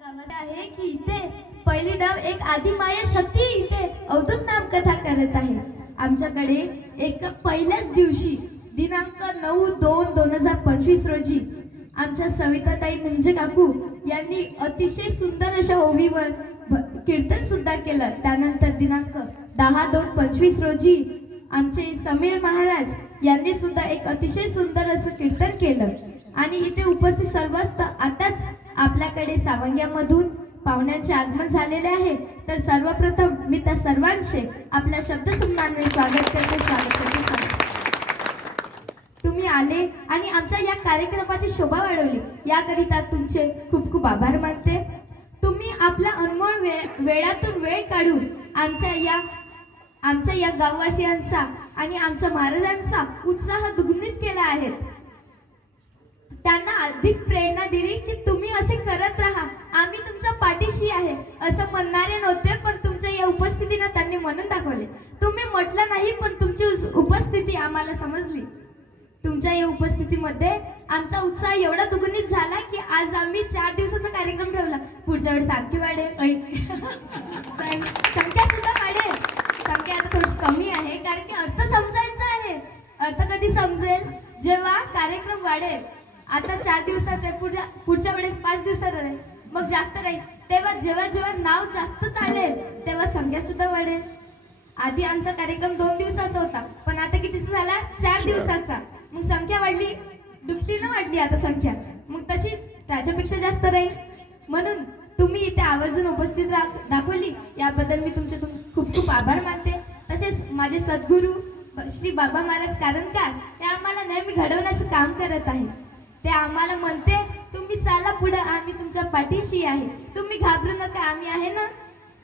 गावात आहे की इथे? पहिली डाव एक आदिमाया शक्ती इथे. अवधूत नाम कथा करत आहे. आमच्याकडे एक पहिल्याच दिवशी दिनांक नऊ दोन दोन हजार पंचवीस रोजी आमच्या सविताताई मुंजे काकू यांनी अतिशय सुंदर अशा ओवीवर भ- कीर्तन सुद्धा केलं. त्यानंतर दिनांक दहा दोन पंचवीस रोजी आमचे समीर महाराज यांनी सुद्धा एक अतिशय सुंदर असं कीर्तन केलं. आणि इथे उपस्थित सर्वस्त आताच आपल्याकडे सावंग्यामधून पाहुण्यांचे आगमन झालेले आहे. तर सर्वप्रथम मी त्या सर्वांचे आपल्या शब्दसन्मानाने स्वागत करते. स्वागत. करते तुम्ही आले आणि आमच्या या कार्यक्रमाची शोभा वाढवली. याकरिता तुमचे खूप खूप आभार मानते. तुम्ही आपला अनमोल वेळ वेळातून वेळ काढून आमच्या या आमच्या या गाववासियांचा आणि आमच्या महाराजांचा उत्साह दुग्नित केला आहे. त्यांना अधिक प्रेरणा दिली की तुम्ही असे करत राहा आम्ही तुमच्या पाठीशी आहे. असं म्हणणारे नव्हते पण तुमच्या या उपस्थितीनं त्यांनी म्हणून दाखवले. तुम्ही म्हटलं नाही पण तुमची उपस्थिती आम्हाला समजली. तुमच्या या उपस्थितीमध्ये आमचा उत्साह एवढा दुगुणित झाला की आज आम्ही चार दिवसाचा कार्यक्रम ठेवला. पुढच्या वेळेस आणखी वाढेल. संख्या सुद्धा वाढेल. संख्या आता थोडीशी कमी आहे कारण की अर्थ समजायचा आहे. अर्थ कधी समजेल? जेव्हा कार्यक्रम वाढेल. आता चार दिवसाचा आहे पुढच्या पुढच्या वेळेस पाच दिवसाचा आहे. मग जास्त राहील तेव्हा जेव्हा जेव्हा नाव जास्त चालेल तेव्हा संख्या सुद्धा वाढेल. आधी आमचा कार्यक्रम दोन दिवसाचा होता पण आता कितीचा झाला? चार दिवसाचा. मग संख्या वाढली दुपटीनं वाढली आता संख्या. मग तशीच त्याच्यापेक्षा जास्त राहील. म्हणून तुम्ही इथे आवर्जून उपस्थित रा- दाखवली याबद्दल मी तुमचे तुम खूप खूप आभार मानते. तसेच माझे सद्गुरू श्री बाबा महाराज कारणकार ते आम्हाला नेहमी घडवण्याचं काम करत आहे ते आम्हाला म्हणते तुम्ही चाला पुढे आम्ही पाठीशी आहे. तुम्ही घाबरू नका आम्ही आहे ना?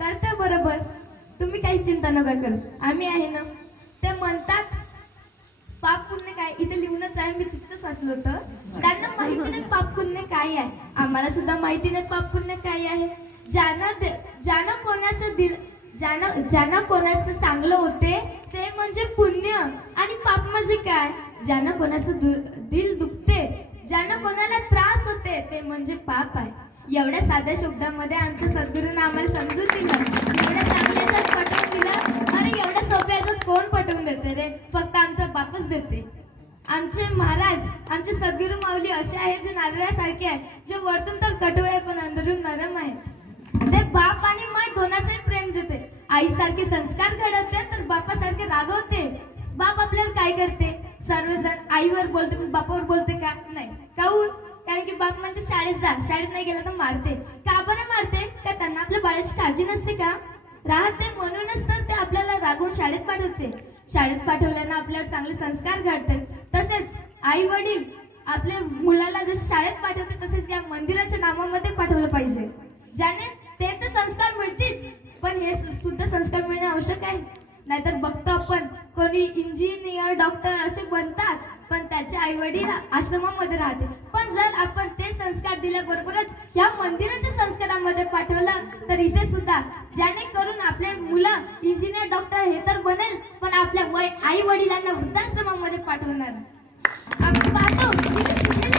करता बरोबर तुम्ही काही चिंता नका करू. आम्ही आहे ना? ते म्हणतात पाप पुण्य काय? इथे लिहूनच आहे मी तिथंच वाचलं होतं. त्यांना माहिती नाही पाप पुण्य काय आहे. आम्हाला सुद्धा माहिती नाही पाप पुण्य काय आहे. ज्यानं ज्यानं कोणाचं दिल ज्यानं ज्यानं कोणाचं चांगलं होते ते म्हणजे पुण्य आणि पाप म्हणजे काय? ज्यानं कोणाचं दिल दुखते ज्यानं कोणाला त्रास होते ते म्हणजे पाप आहे. एवढ्या साध्या शब्दामध्ये आमच्या सद्गुरूंना आम्हाला समजून दिलं. एवढ्या चांगल्या पटवून दिलं. अरे एवढ्या सोप्या याच्यात कोण पटवून देते रे? फक्त आमचा बापच देते. आमचे महाराज आमचे सद्गुरू माऊली असे आहेत जे नारळासारखे आहेत जे वरतून तर कठोर आहे पण अंदरून नरम आहे ते बाप आणि माय दोनाचंही प्रेम देते. आईसारखे संस्कार घडवते तर बापासारखे रागवते. बाप आपल्याला काय करते? सर्वजण आईवर बोलते पण बापावर बोलते का? नाही. काऊन? कारण की बाप म्हणते शाळेत जा. शाळेत नाही गेला तर मारते. का बरं मारते? का त्यांना आपल्या बाळाची काळजी नसते का? राहते म्हणूनच तर ते आपल्याला रागवून शाळेत पाठवते. शाळेत पाठवल्यानं आपल्यावर चांगले संस्कार घडतात. तसेच आई वडील आपल्या मुलाला जसे शाळेत पाठवते तसेच या मंदिराच्या नावामध्ये पाठवलं पाहिजे. ज्याने ते तर संस्कार मिळतीच पण हे सुद्धा संस्कार मिळणे आवश्यक आहे. नाहीतर बघतो आपण कोणी इंजिनियर डॉक्टर असे बनतात पण त्याचे आई वडील आश्रमामध्ये राहते. पण जर आपण ते संस्कार दिल्याबरोबरच या मंदिराच्या संस्कारामध्ये पाठवलं तर इथे सुद्धा ज्याने करून आपले मुलं इंजिनियर डॉक्टर हे तर बनेल पण आपल्या वय आई वडिलांना वृद्धाश्रमामध्ये पाठवणार. आपण पाहतो शिकलेले शिकलेले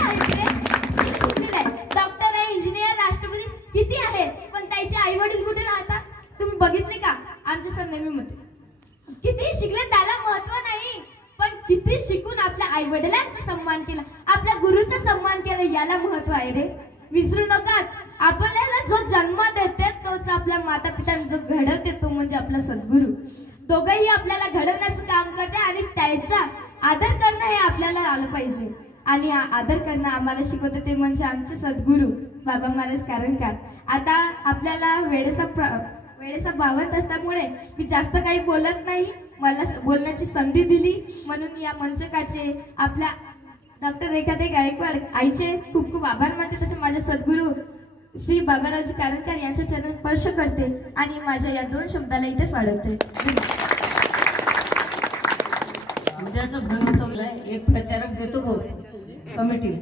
डॉक्टर आहे. इंजिनियर राष्ट्रपती किती आहे? पण त्याचे आई वडील कुठे राहतात? तुम्ही बघितले का? आमच्या सर सरनेमीमध्ये किती शिकले त्याला महत्त्व नाही. तिथे शिकून आपल्या आई वडिलांचा सन्मान केला. आपल्या गुरुचा सन्मान केला याला महत्त्व आहे रे. विसरू नका. आपल्याला जो जन्म देते तोच आपल्या माता पित्यांना जो घडवते तो म्हणजे आपला सद्गुरू. दोघंही आपल्याला घडवण्याचं काम करते आणि त्याचा आदर करणं हे आपल्याला आलं पाहिजे. आणि आदर करणं आम्हाला शिकवते ते म्हणजे आमचे सद्गुरू बाबा महाराज कारणकार आता आपल्याला वेळेचा प्र वेळेचा बावत असल्यामुळे मी जास्त काही बोलत नाही. मला स- बोलण्याची संधी दिली. म्हणून या मंचकाचे आपल्या डॉक्टर रेखाते गायकवाड आईचे खूप खूप आभार मानते. तसे माझे सद्गुरू श्री बाबारावजी कारणकर यांच्या चरण स्पर्श करते आणि माझ्या या दोन शब्दाला इथेच वाढवते. उद्याचं भवितव्य एक प्रचारक देतो भाऊ. कमिटी.